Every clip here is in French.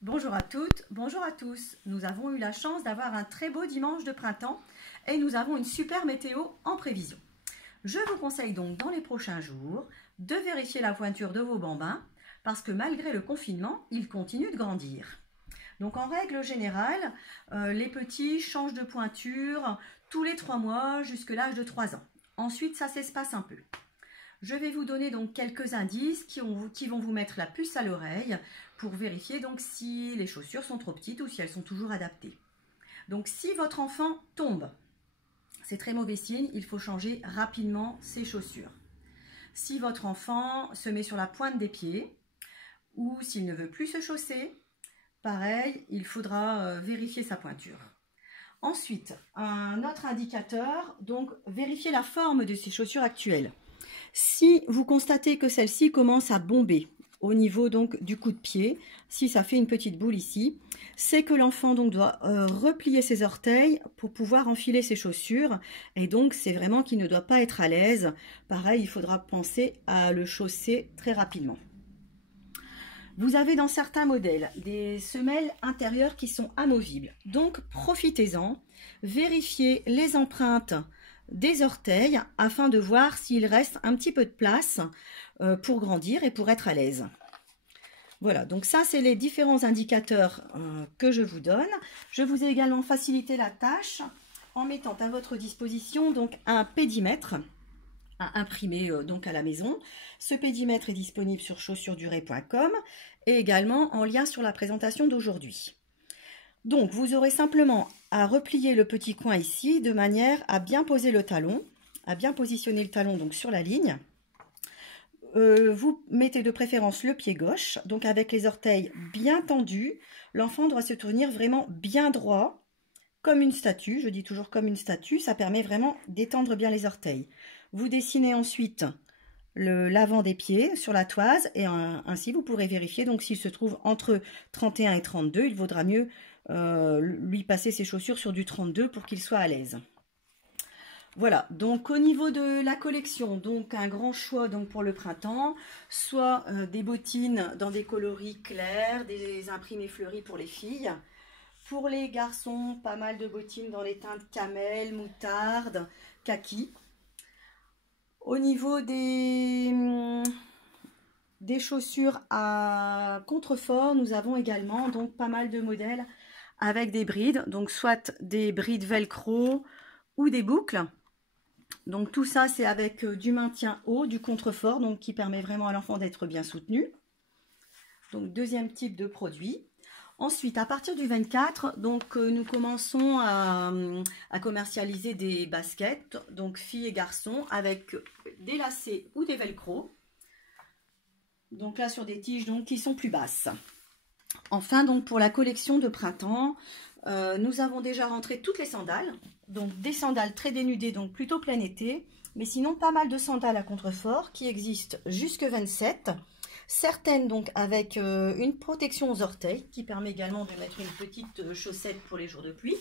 Bonjour à toutes, bonjour à tous. Nous avons eu la chance d'avoir un très beau dimanche de printemps et nous avons une super météo en prévision. Je vous conseille donc dans les prochains jours de vérifier la pointure de vos bambins parce que malgré le confinement, ils continuent de grandir. Donc en règle générale, les petits changent de pointure tous les 3 mois jusqu'à l'âge de 3 ans. Ensuite, ça s'espace un peu. Je vais vous donner donc quelques indices qui vont vous mettre la puce à l'oreille pour vérifier donc si les chaussures sont trop petites ou si elles sont toujours adaptées. Donc si votre enfant tombe, c'est très mauvais signe, il faut changer rapidement ses chaussures. Si votre enfant se met sur la pointe des pieds ou s'il ne veut plus se chausser, pareil, il faudra vérifier sa pointure. Ensuite, un autre indicateur, donc vérifier la forme de ses chaussures actuelles. Si vous constatez que celle-ci commence à bomber au niveau donc du coup de pied, si ça fait une petite boule ici, c'est que l'enfant donc doit replier ses orteils pour pouvoir enfiler ses chaussures et donc c'est vraiment qu'il ne doit pas être à l'aise. Pareil, il faudra penser à le chausser très rapidement. Vous avez dans certains modèles des semelles intérieures qui sont amovibles, donc profitez-en, vérifiez les empreintes des orteils afin de voir s'il reste un petit peu de place pour grandir et pour être à l'aise. Voilà, donc ça c'est les différents indicateurs que je vous donne. Je vous ai également facilité la tâche en mettant à votre disposition donc un pédimètre à imprimer donc à la maison. Ce pédimètre est disponible sur chaussuresdurée.com et également en lien sur la présentation d'aujourd'hui. Donc, vous aurez simplement à replier le petit coin ici de manière à bien poser le talon, à bien positionner le talon donc sur la ligne. Vous mettez de préférence le pied gauche, donc avec les orteils bien tendus. L'enfant doit se tenir vraiment bien droit, comme une statue. Je dis toujours comme une statue, ça permet vraiment d'étendre bien les orteils. Vous dessinez ensuite l'avant des pieds sur la toise et ainsi vous pourrez vérifier donc s'il se trouve entre 31 et 32, il vaudra mieux lui passer ses chaussures sur du 32 pour qu'il soit à l'aise. Voilà, donc au niveau de la collection, donc un grand choix donc pour le printemps, soit des bottines dans des coloris clairs, des imprimés fleuris pour les filles. Pour les garçons, pas mal de bottines dans les teintes camel, moutarde, kaki. Au niveau des chaussures à contrefort, nous avons également donc pas mal de modèles avec des brides, donc soit des brides velcro ou des boucles. Donc tout ça c'est avec du maintien haut, du contrefort, donc qui permet vraiment à l'enfant d'être bien soutenu. Donc deuxième type de produit. Ensuite, à partir du 24, donc nous commençons à commercialiser des baskets, donc filles et garçons, avec des lacets ou des velcro. Donc là sur des tiges donc, qui sont plus basses. Enfin, donc pour la collection de printemps, nous avons déjà rentré toutes les sandales. Donc des sandales très dénudées, donc plutôt plein été, mais sinon pas mal de sandales à contrefort qui existent jusque 27. Certaines donc avec une protection aux orteils qui permet également de mettre une petite chaussette pour les jours de pluie.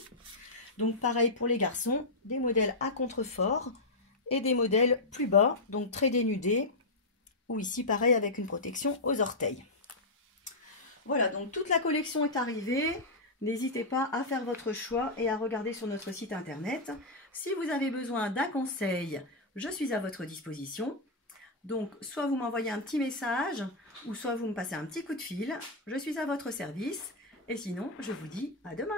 Donc pareil pour les garçons, des modèles à contrefort et des modèles plus bas, donc très dénudés, ou ici pareil avec une protection aux orteils. Voilà, donc toute la collection est arrivée. N'hésitez pas à faire votre choix et à regarder sur notre site internet. Si vous avez besoin d'un conseil, je suis à votre disposition. Donc, soit vous m'envoyez un petit message, ou soit vous me passez un petit coup de fil. Je suis à votre service. Et sinon, je vous dis à demain!